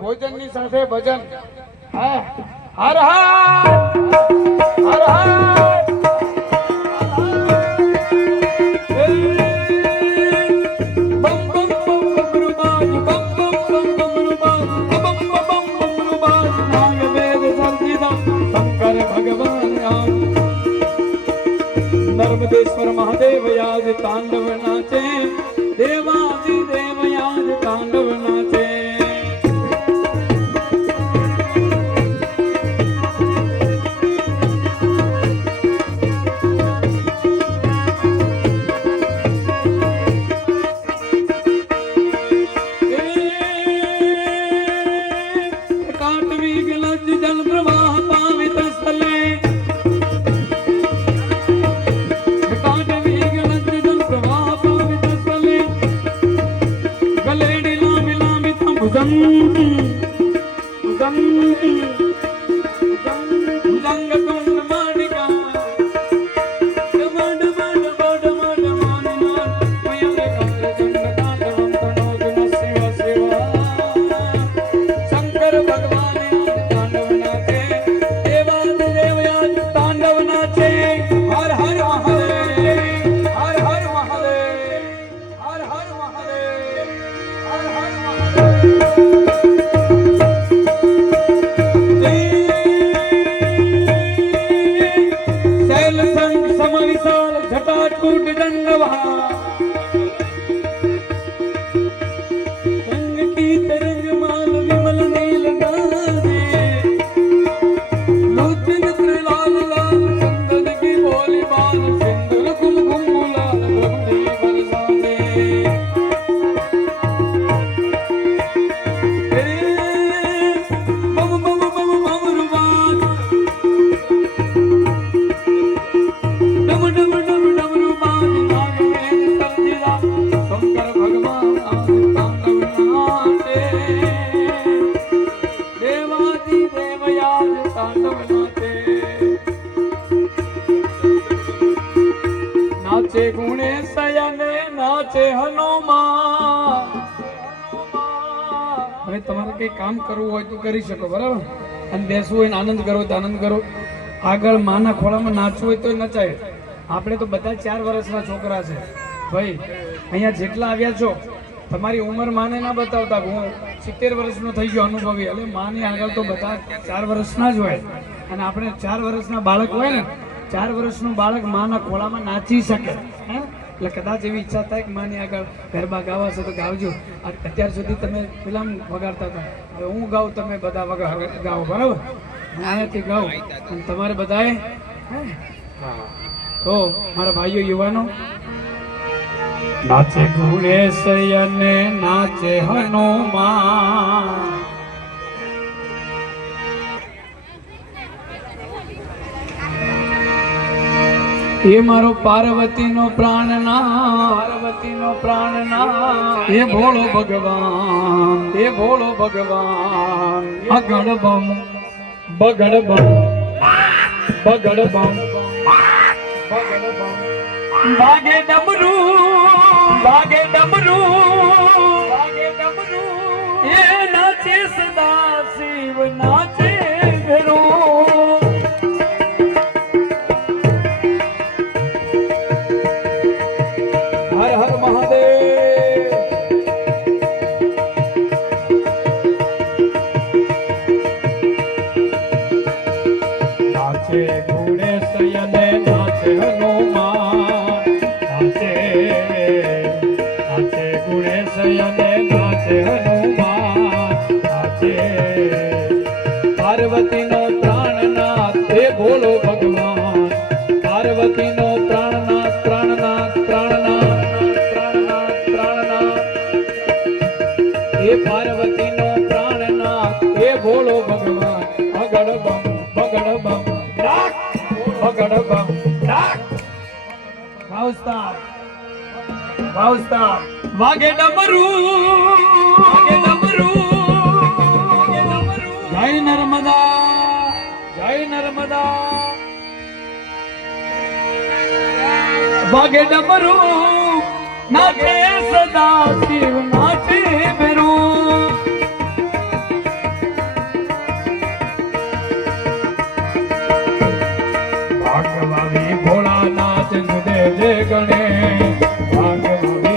ભોજનની સાથે ભજન હર હર હર હર નર્મદેશ્વર મહાદેવ યાદ તાંડવ નાચે દેવાદિ દેવ યાદ તાંડવ નાચે તમારે કઈ કામ કરવું હોય તો કરી શકો બરાબર અને બેસવું હોય ને આનંદ કરો તો આનંદ કરો આગળ માના ખોળામાં નાચવું હોય તો નચાય આપણે તો બધા 4 વર્ષના છોકરા છે ભાઈ અહીંયા જેટલા આવ્યા છો તમારી ઉંમર માને ના બતાવતા હું 70 વર્ષનો થઈ ગયો અનુભવી એટલે માની આગળ તો બધા 4 વર્ષના જ હોય અને આપણે 4 વર્ષના બાળક હોય ને 4 વર્ષનું બાળક માના ખોળામાં નાચી શકે હે એટલે કદાચ એવી ઈચ્છા થાય કે માની આગળ ગરબા ગાવા છે તો ગાવજો અત્યાર સુધી તમે ફિલ્મ વગાડતા હતા હવે હું ગાઉં તમે બધા ગાઓ બરાબર અહીંયાથી ગાઓ અને તમારે બધાએ તો મારા ભાઈઓ યુવાનો નાચે ગુણેશ અને નાચે હનુમાન એ મારો પાર્વતીનો પ્રાણના એ ભોળો ભગવાન અગડ બમ બગડ બમ ભાગે ડમરું એ નાચે સદા શિવ નાચે ઘરું હર હર મહાદેવ નાચે ગુણેશ અને નાચે હનુમાન નાચે ગુણેશ અને નાચે હનુમાન નાચે પાર્વતીનો પ્રાણનાથ એ ભોળો ભગવાન પાર્વતીનો પ્રાણનાથ એ પાર્વતીનો પ્રાણનાથ એ ભોળો ભગવાન અગડ બમ બગડ બમ ડાક બગડ બમ ડાક વાવસ્તા વાવસ્તા વાગે ડમરું વાગે ડમરું જય નર્મદા જય નર્મદા વાગે ડમરું નાચે સદા શિવ નાચે બેરું ભાગવાવી ભોળાનાથ જુદે જે ગણે ભાગવાવી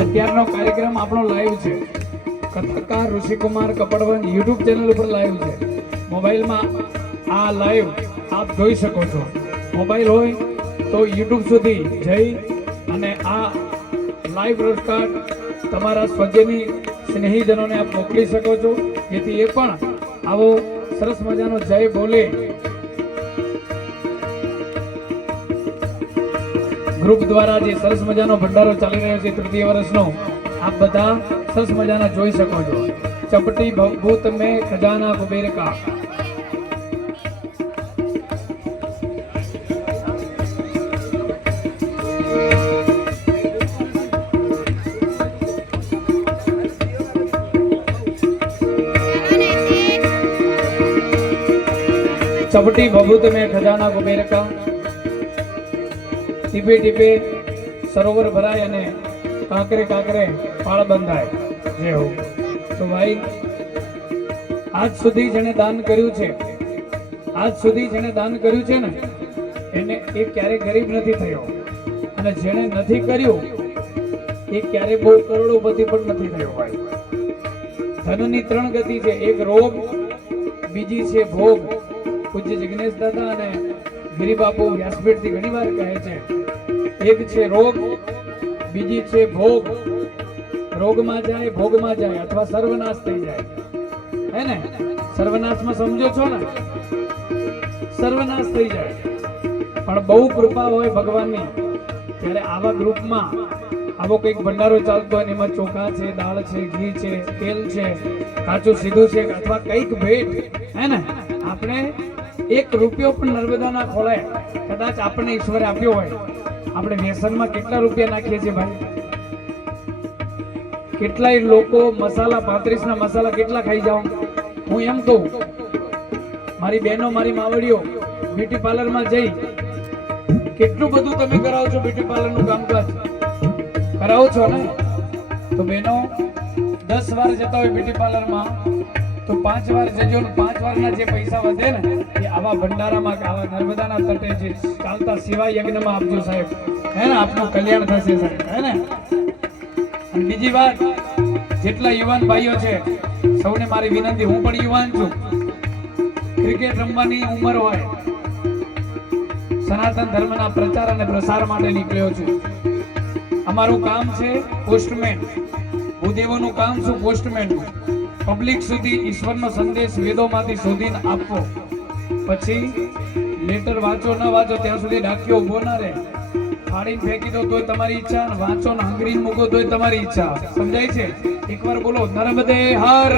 અત્યારનો કાર્યક્રમ આપણો લાઈવ છે કથાકાર ઋષિકુમાર કપડવન યુટ્યુબ ચેનલ ઉપર લાઈવ છે મોબાઈલમાં આ લાઈવ આપ જોઈ શકો છો મોબાઈલ હોય તો યુટ્યુબ સુધી જઈ અને આ લાઈવ બ્રોડકાસ્ટ તમારા સ્વજની સ્નેહીજનોને આપ મોકલી શકો છો જેથી એ પણ આવો સરસ મજાનો જય બોલે ગ્રુપ દ્વારા જે સરસ મજાનો ભંડારો ચાલી રહ્યો છે તૃતીય વર્ષનો આપ બધા સરસ મજાના જોઈ શકો છો ચપટી ભૂત મેં ખજાના કુબેર કા चपटी भभूत में खजाना कुबेर का ટીપે ટીપે સરોવર ભરાય અને કાંકરે કાંકરે પાળ બંધાય જે હો તો ભાઈ આજ સુધી જેને દાન કર્યું છે આજ સુધી જેને દાન કર્યું છે ને એને એ ક્યારે ગરીબ નથી થયો અને જેને નથી કર્યું એ ક્યારે બહુ કરોડોપતિ પણ નથી થયો ભાઈ ધનની ત્રણ ગતિ છે એક રોગ બીજી છે ભોગ પૂજ્ય જિગ્નેશ દાદા અને ગિરી બાપુ વ્યાસપીઠ થી ઘણી વાર કહે છે એક છે રોગ બીજી છે ભોગ રોગમાં જાય ભોગમાં જાય અથવા સર્વનાશ થઈ જાય હે ને સર્વનાશમાં સમજો છો ને સર્વનાશ થઈ જાય પણ બહુ કૃપા હોય ભગવાનની ત્યારે આવા ગ્રુપમાં આવો કંઈક ભંડારો ચાલતો હોય એમાં ચોખા છે દાળ છે ઘી છે તેલ છે કાચું સીધું છે અથવા કંઈક ભેટ હે ને આપણે એક રૂપિયો પણ નર્મદાના ખોળે કદાચ આપણને ઈશ્વરે આપ્યો હોય આપણે વ્યસનમાં કેટલા રૂપિયા નાખીએ છીએ ભાઈ કેટલાય લોકો મસાલા 35 ના મસાલા કેટલા ખાઈ જાવ હું એમ કહું મારી બહેનો મારી માવડીઓ બ્યુટી પાર્લરમાં જઈ કેટલું બધું તમે કરાવો છો બ્યુટી પાર્લરનું કામકાજ કરાવો છો ને તો બહેનો 10 વાર જતા હોય બ્યુટી પાર્લરમાં તો 5 વાર જજો ને 5 વારના જે પૈસા વધે ને એ આવા ભંડારામાં આવા નર્મદાના તટે જે ચાલતા સેવા યજ્ઞમાં આપજો સાહેબ હે ને આપનું કલ્યાણ થશે સાહેબ હે ને અને બીજી વાત જેટલા યુવાન ભાઈઓ છે સૌને મારી વિનંતી હું પણ યુવાન છું ક્રિકેટ રમવાની ઉંમર હોય સનાતન ધર્મના પ્રચાર અને પ્રસાર માટે નીકળ્યો છું અમારું કામ છે પોસ્ટમેન ભૂદેવોનું કામ શું પોસ્ટમેનનું પબ્લિક સુધી ઈશ્વરનો સંદેશ વેદોમાંથી શોધીને આપવો પછી લેટર વાંચો ન વાંચો ત્યાં સુધી ડાક્યો ઉભો ના રહે ફાડીને ફેંકી દો તોય તમારી ઈચ્છા અને વાંચો ને હંગરીને મૂકો તોય તમારી ઈચ્છા સમજાય છે એકવાર બોલો નર્મદે હર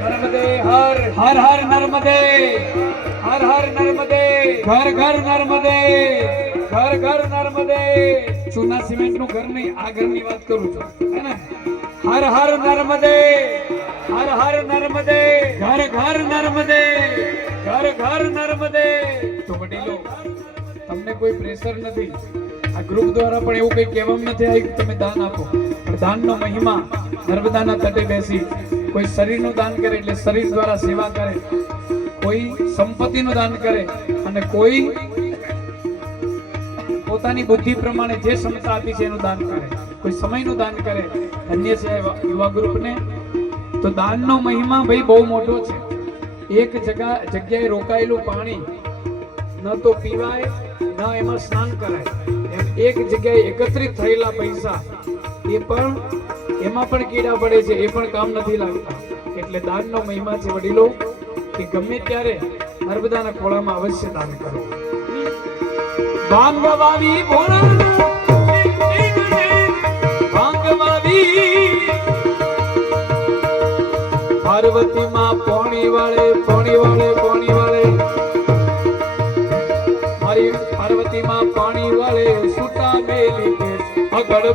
નર્મદે હર હર હર નર્મદે હર હર નર્મદે ઘર ઘર નર્મદે ઘર ઘર નર્મદે ચૂના સિમેન્ટ નું ઘર નહીં આ ઘરની વાત કરું છું હે ને હર હર નર્મદે હર હર નર્મદે ઘર ઘર નર્મદે ઘર ઘર નર્મદે તો વડીલો તમને કોઈ પ્રેશર નથી આ ગ્રુપ દ્વારા પણ એવું કંઈ કહેવામાં નથી આવ્યું તમે દાન આપો પણ દાનનો મહિમા નર્મદાના તટે બેસી કોઈ શરીરનું દાન કરે એટલે શરીર દ્વારા સેવા કરે કોઈ સંપત્તિનું દાન કરે અને કોઈ પોતાની બુદ્ધિ પ્રમાણે જે ક્ષમતા આપી છે એનું દાન કરે કોઈ સમયનું દાન કરે અન્ય છે યુવા ગ્રુપને તો દાનનો મહિમા ભાઈ બહુ મોટો છે એક જગ્યાએ રોકાયેલું પાણી ન તો પીવાય ન એમાં સ્નાન કરાય એમ એક જગ્યાએ એકત્રિત થયેલા પૈસા એ પણ એમાં પણ કીડા પડે છે એ પણ કામ નથી લાગતા એટલે દાનનો મહિમા છે વડીલો કે ગમે ત્યારે નર્મદાના ખોળામાં અવશ્ય દાન કરો ભાંગવાવી ભોળા ભાંગવાવી હર પાર્વતી માં પોણી વાળે પોણી વાળે પોણી વાળે મારી પાર્વતી માં પાણી વાળે છૂટા મેલી કે અગળ